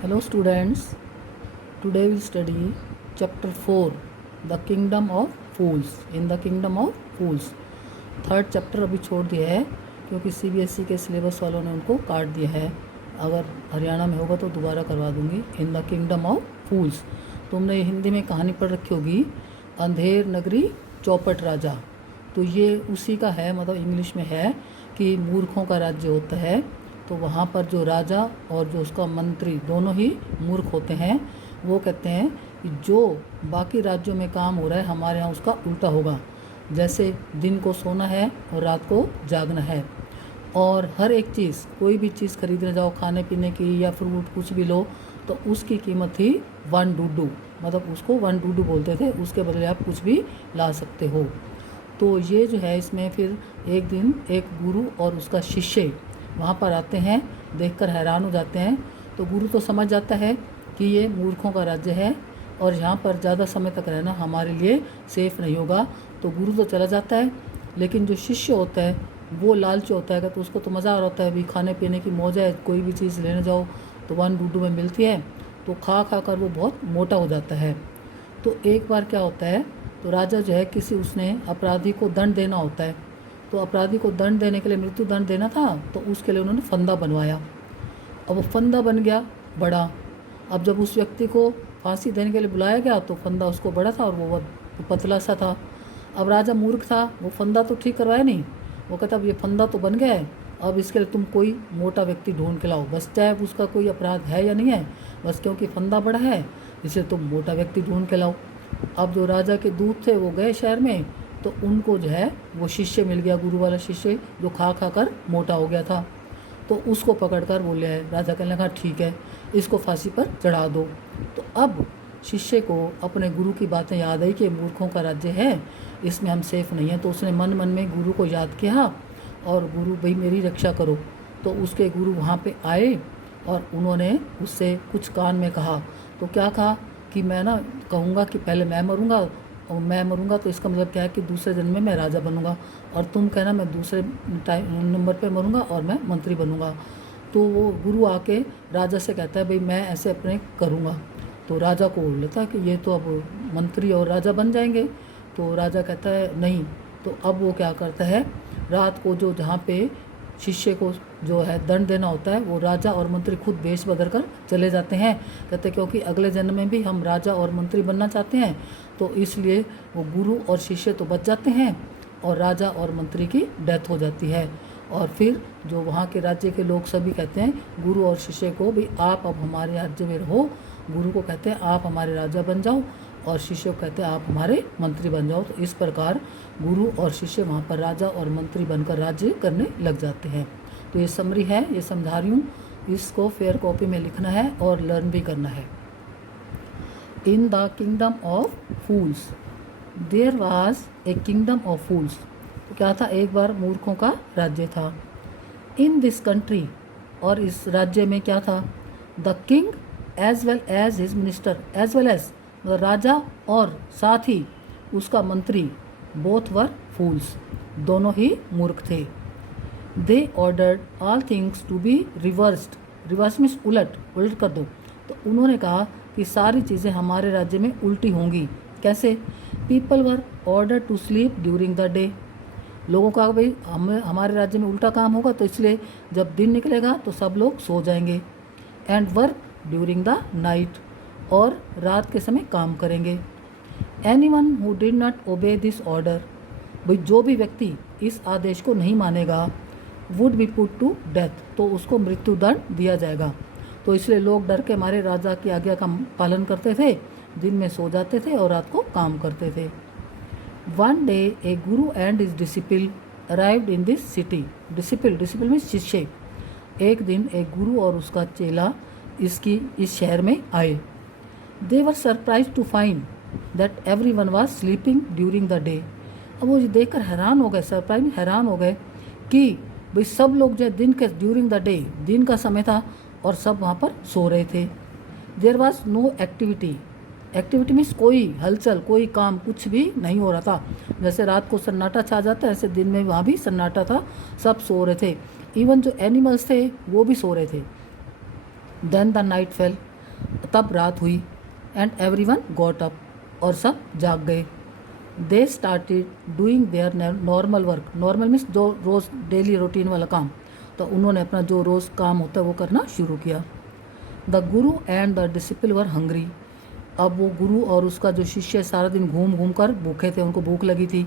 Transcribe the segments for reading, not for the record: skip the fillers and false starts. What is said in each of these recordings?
Hello students, today we'll study chapter 4, The Kingdom of Fools. In the Kingdom of Fools. Third chapter अभी छोड़ दिया है क्योंकि CBSE के सिलेबस वालों ने उनको काट दिया है। अगर हरियाणा में होगा तो दोबारा करवा दूंगी। इन द किंगडम ऑफ फूल्स। तुमने हिंदी में कहानी पढ़ रखी होगी, अंधेर नगरी चौपट राजा। तो ये उसी का है, मतलब इंग्लिश में है कि मूर्खों का राज्य होता है। तो वहाँ पर जो राजा और जो उसका मंत्री दोनों ही मूर्ख होते हैं। वो कहते हैं कि जो बाकी राज्यों में काम हो रहा है हमारे यहाँ उसका उल्टा होगा। जैसे दिन को सोना है और रात को जागना है, और हर एक चीज़, कोई भी चीज़ खरीदने जाओ, खाने पीने की या फ्रूट कुछ भी लो, तो उसकी कीमत थी 1 डूडू। मतलब उसको 1 डूडू बोलते थे, उसके बदले आप कुछ भी ला सकते हो। तो ये जो है, इसमें फिर एक दिन एक गुरु और उसका शिष्य वहाँ पर आते हैं, देखकर हैरान हो जाते हैं। तो गुरु तो समझ जाता है कि ये मूर्खों का राज्य है और यहाँ पर ज़्यादा समय तक रहना हमारे लिए सेफ़ नहीं होगा। तो गुरु तो चला जाता है, लेकिन जो शिष्य होता है वो लालची होता है। तो उसको तो मज़ा आ रहा होता है, अभी खाने पीने की मौज है, कोई भी चीज़ लेने जाओ तो 1 डूडू में मिलती है। तो खा खा कर वो बहुत मोटा हो जाता है। तो एक बार क्या होता है, तो राजा जो है उसने अपराधी को दंड देना होता है। तो अपराधी को दंड देने के लिए, मृत्यु दंड देना था, तो उसके लिए उन्होंने फंदा बनवाया। अब वो फंदा बन गया बड़ा। अब जब उस व्यक्ति को फांसी देने के लिए बुलाया गया तो फंदा उसको बड़ा था और वो पतला सा था। अब राजा मूर्ख था, वो फंदा तो ठीक करवाया नहीं। वो कहता अब ये फंदा तो बन गया है, अब इसके लिए तुम कोई मोटा व्यक्ति ढूंढ के लाओ, बस चाहे उसका कोई अपराध है या नहीं है, बस क्योंकि फंदा बड़ा है इसलिए तुम मोटा व्यक्ति ढूंढ के लाओ। अब जो राजा के दूत थे वो गए शहर में, तो उनको जो है वो शिष्य मिल गया, गुरु वाला शिष्य जो खा खा कर मोटा हो गया था। तो उसको पकड़ कर बोले है, राजा कहने लगा ठीक है, इसको फांसी पर चढ़ा दो। तो अब शिष्य को अपने गुरु की बातें याद आई कि मूर्खों का राज्य है, इसमें हम सेफ नहीं हैं। तो उसने मन मन में गुरु को याद किया और गुरु भाई मेरी रक्षा करो। तो उसके गुरु वहाँ पे आए और उन्होंने उससे कुछ कान में कहा। तो क्या कहा कि मैं ना कहूँगा कि पहले मैं मरूँगा, और मैं मरूँगा तो इसका मतलब क्या है कि दूसरे जन्म में मैं राजा बनूँगा, और तुम कहना मैं दूसरे नंबर पे मरूँगा और मैं मंत्री बनूँगा। तो वो गुरु आके राजा से कहता है भाई मैं ऐसे अपने करूँगा। तो राजा को लेता है कि ये तो अब मंत्री और राजा बन जाएंगे। तो राजा कहता है नहीं। तो अब वो क्या करता है, रात को जो जहाँ पे शिष्य को जो है दंड देना होता है, वो राजा और मंत्री खुद वेश बदल कर चले जाते हैं। कहते क्योंकि अगले जन्म में भी हम राजा और मंत्री बनना चाहते हैं। तो इसलिए वो गुरु और शिष्य तो बच जाते हैं और राजा और मंत्री की डेथ हो जाती है। और फिर जो वहाँ के राज्य के लोग सभी कहते हैं गुरु और शिष्य को भी आप अब हमारे राज्य में रहो। गुरु को कहते हैं आप हमारे राजा बन जाओ, और शिष्य को कहते हैं आप हमारे मंत्री बन जाओ। तो इस प्रकार गुरु और शिष्य वहाँ पर राजा और मंत्री बनकर राज्य करने लग जाते हैं। तो ये समरी है, ये समझा रही हूँ, इसको फेयर कॉपी में लिखना है और लर्न भी करना है। In the kingdom of fools there was a kingdom of fools. तो क्या था, एक बार मूर्खों का राज्य था। इन दिस कंट्री, और इस राज्य में क्या था, the king as well as his minister, as well as मतलब राजा और साथ ही उसका मंत्री, बोथ वर फूल्स, दोनों ही मूर्ख थे। They ordered all things to be reversed, reverse means उलट, उलट कर दो। तो उन्होंने कहा कि सारी चीज़ें हमारे राज्य में उल्टी होंगी। कैसे? People were order to sleep during the day. लोगों का भाई हमारे राज्य में उल्टा काम होगा, तो इसलिए जब दिन निकलेगा तो सब लोग सो जाएंगे। And work during the night, और रात के समय काम करेंगे। Anyone who did not obey this order, भाई जो भी व्यक्ति इस आदेश को नहीं मानेगा, would be put to death, तो उसको मृत्यु दंड दिया जाएगा। तो इसलिए लोग डर के मारे राजा की आज्ञा का पालन करते थे, दिन में सो जाते थे और रात को काम करते थे। One day A Guru and his disciple arrived in this city. Disciple में शिष्य। एक दिन एक गुरु और उसका चेला इस शहर में आए। They were surprise to find that everyone was sleeping during the day. अब वो देखकर हैरान हो गए, सरप्राइज में हैरान हो गए कि भाई सब लोग जो दिन के ड्यूरिंग द डे, दिन का समय था और सब वहाँ पर सो रहे थे। There was no activity, activity means कोई हलचल, कोई काम, कुछ भी नहीं हो रहा था। जैसे रात को सन्नाटा छा जाता है, ऐसे दिन में वहाँ भी सन्नाटा था, सब सो रहे थे। इवन जो एनिमल्स थे वो भी सो रहे थे। देन द नाइट फेल, तब रात हुई एंड एवरीवन गॉट अप, और सब जाग गए। They started doing there normal work. Normal means जो रोज़ डेली रूटीन वाला काम, तो उन्होंने अपना जो रोज़ काम होता है वो करना शुरू किया। The guru and the disciple were hungry. अब वो गुरु और उसका जो शिष्य सारा दिन घूम घूम कर भूखे थे, उनको भूख लगी थी।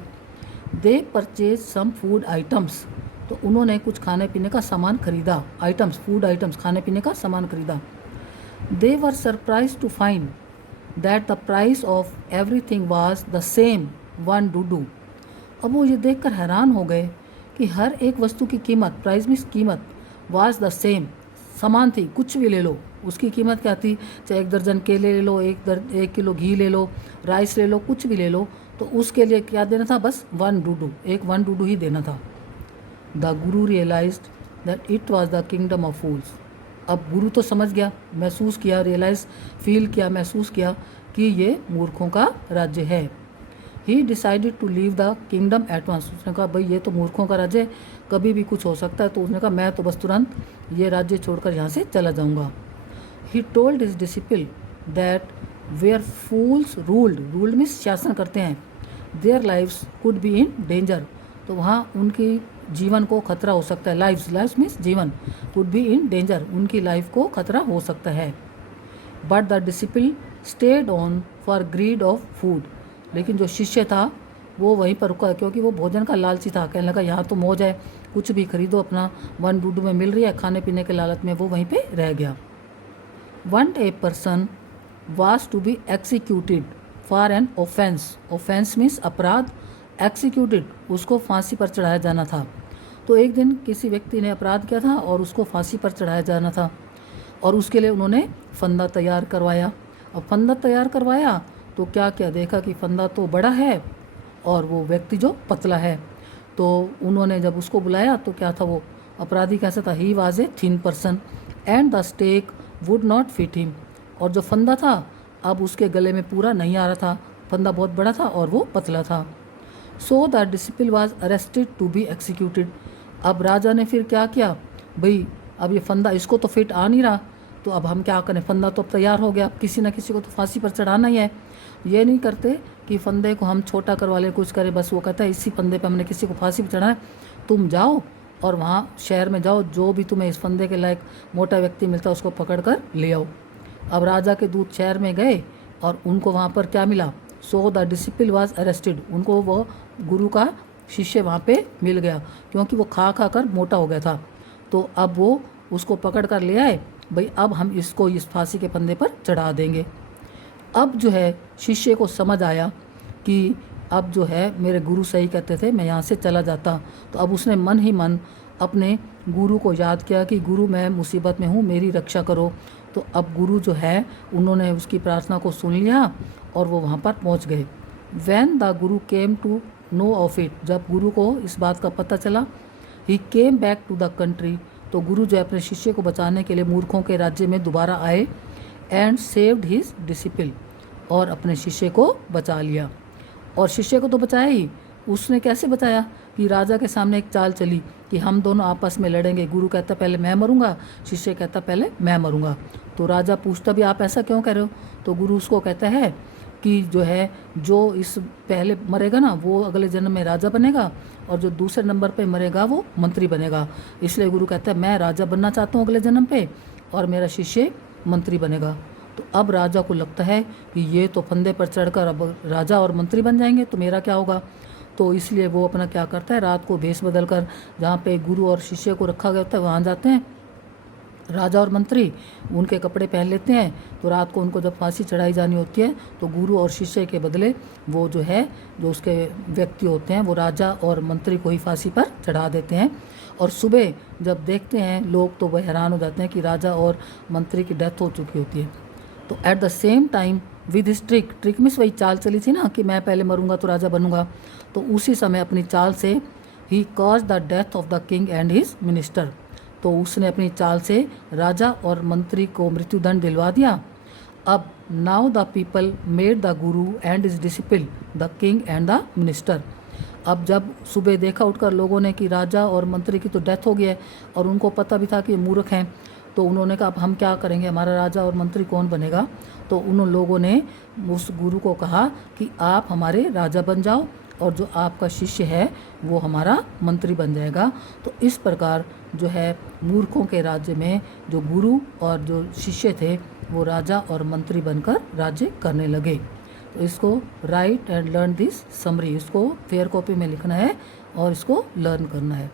They purchase some food items. तो उन्होंने कुछ खाने पीने का सामान खरीदा। आइटम्स, फूड आइटम्स, खाने पीने का सामान खरीदा। They were surprise to find that the price of everything was the same 1 डूडू। अब वो ये देखकर हैरान हो गए कि हर एक वस्तु की कीमत, प्राइस मीन्स कीमत, वाज द सेम, समान थी। कुछ भी ले लो, उसकी कीमत क्या थी, चाहे 1 दर्जन केले ले लो, 1 किलो घी ले लो, राइस ले लो, कुछ भी ले लो, तो उसके लिए क्या देना था, बस 1 डूडू, 1 डूडू ही देना था। The guru realized that it was the kingdom of fools. अब गुरु तो समझ गया, महसूस किया, रियलाइज, फील किया, महसूस किया कि ये मूर्खों का राज्य है। He decided to leave the kingdom at once. उसने कहा भाई ये तो मूर्खों का राज्य है, कभी भी कुछ हो सकता है, तो उसने कहा मैं तो बस तुरंत ये राज्य छोड़कर यहाँ से चला जाऊँगा। He told his disciple that where fools ruled, ruled means शासन करते हैं, their lives could be in danger. तो वहाँ उनकी जीवन को खतरा हो सकता है। लाइव्स मीन्स जीवन, कुड बी इन डेंजर, उनकी लाइफ को खतरा हो सकता है। But the disciple stayed on for greed of food. लेकिन जो शिष्य था वो वहीं पर रुका, क्योंकि वो भोजन का लालची था। कहने लगा यहाँ तो मौज है, कुछ भी खरीदो, अपना 1 डूडू में मिल रही है, खाने पीने के लालच में वो वहीं पे रह गया। One a person was to be executed for an offence. Offence means अपराध, एक्सिक्यूटेड उसको फांसी पर चढ़ाया जाना था। तो एक दिन किसी व्यक्ति ने अपराध किया था और उसको फांसी पर चढ़ाया जाना था, और उसके लिए उन्होंने फंदा तैयार करवाया। अब फंदा तैयार करवाया तो क्या क्या देखा कि फंदा तो बड़ा है और वो व्यक्ति जो पतला है। तो उन्होंने जब उसको बुलाया तो क्या था, वो अपराधी कैसा था, he was a thin person and the stake would not fit him. और जो फंदा था अब उसके गले में पूरा नहीं आ रहा था, फंदा बहुत बड़ा था और वो पतला था। So the disciple was arrested to be executed. अब राजा ने फिर क्या किया, भाई अब ये फंदा इसको तो फिट आ नहीं रहा, तो अब हम क्या करें, फंदा तो अब तैयार हो गया, किसी ना किसी को तो फांसी पर चढ़ाना ही है। ये नहीं करते कि फंदे को हम छोटा करवा लें, कुछ करें, बस वो कहता है इसी फंदे पर हमने किसी को फांसी पर चढ़ाना है, तुम जाओ और वहाँ शहर में जाओ, जो भी तुम्हें इस फंदे के लायक मोटा व्यक्ति मिलता है उसको पकड़ कर ले आओ। अब राजा के दूत शहर में गए और उनको वहाँ पर क्या मिला, सो द डिसिपल वाज अरेस्टेड। उनको वो गुरु का शिष्य वहाँ पे मिल गया, क्योंकि वो खा खा कर मोटा हो गया था। तो अब वो उसको पकड़ कर ले आए, भाई अब हम इसको इस फांसी के फंदे पर चढ़ा देंगे। अब जो है शिष्य को समझ आया कि अब जो है मेरे गुरु सही कहते थे, मैं यहाँ से चला जाता। तो अब उसने मन ही मन अपने गुरु को याद किया कि गुरु मैं मुसीबत में हूँ, मेरी रक्षा करो। तो अब गुरु जो है उन्होंने उसकी प्रार्थना को सुन लिया और वो वहाँ पर पहुँच गए। When the guru came to know of it, जब गुरु को इस बात का पता चला, he came back to the country. तो गुरु जो है अपने शिष्य को बचाने के लिए मूर्खों के राज्य में दोबारा आए एंड सेव्ड हिज डिसिपल, और अपने शिष्य को बचा लिया। और शिष्य को तो बचाया ही, उसने कैसे बचाया कि राजा के सामने एक चाल चली कि हम दोनों आपस में लड़ेंगे। गुरु कहता पहले मैं मरूंगा, शिष्य कहता पहले मैं मरूंगा। तो राजा पूछता भी आप ऐसा क्यों कह रहे हो, तो गुरु उसको कहता है कि जो है जो इस पहले मरेगा ना वो अगले जन्म में राजा बनेगा, और जो दूसरे नंबर पे मरेगा वो मंत्री बनेगा। इसलिए गुरु कहता है मैं राजा बनना चाहता हूँ अगले जन्म पे, और मेरा शिष्य मंत्री बनेगा। तो अब राजा को लगता है कि ये तो फंदे पर चढ़कर अब राजा और मंत्री बन जाएंगे, तो मेरा क्या होगा। तो इसलिए वो अपना क्या करता है, रात को भेष बदल कर जहाँ पे गुरु और शिष्य को रखा गया होता है वहाँ जाते हैं। राजा और मंत्री उनके कपड़े पहन लेते हैं, तो रात को उनको जब फांसी चढ़ाई जानी होती है तो गुरु और शिष्य के बदले वो जो है जो उसके व्यक्ति होते हैं वो राजा और मंत्री को ही फांसी पर चढ़ा देते हैं। और सुबह जब देखते हैं लोग तो वह हैरान हो जाते हैं कि राजा और मंत्री की डेथ हो चुकी होती है। तो at the same time with his trick means वही चाल चली थी ना कि मैं पहले मरूंगा तो राजा बनूंगा, तो उसी समय अपनी चाल से ही cause the death of the king and his minister. तो उसने अपनी चाल से राजा और मंत्री को मृत्युदंड दिलवा दिया। अब now the people made the guru and his disciple the king and the minister. अब जब सुबह देखा उठकर लोगों ने कि राजा और मंत्री की तो डेथ हो गई है और उनको पता भी था कि मूर्ख हैं, तो उन्होंने कहा अब हम क्या करेंगे, हमारा राजा और मंत्री कौन बनेगा। तो उन लोगों ने उस गुरु को कहा कि आप हमारे राजा बन जाओ और जो आपका शिष्य है वो हमारा मंत्री बन जाएगा। तो इस प्रकार जो है मूर्खों के राज्य में जो गुरु और जो शिष्य थे वो राजा और मंत्री बनकर राज्य करने लगे। तो इसको right and learn this summary, इसको फेयर कॉपी में लिखना है और इसको लर्न करना है।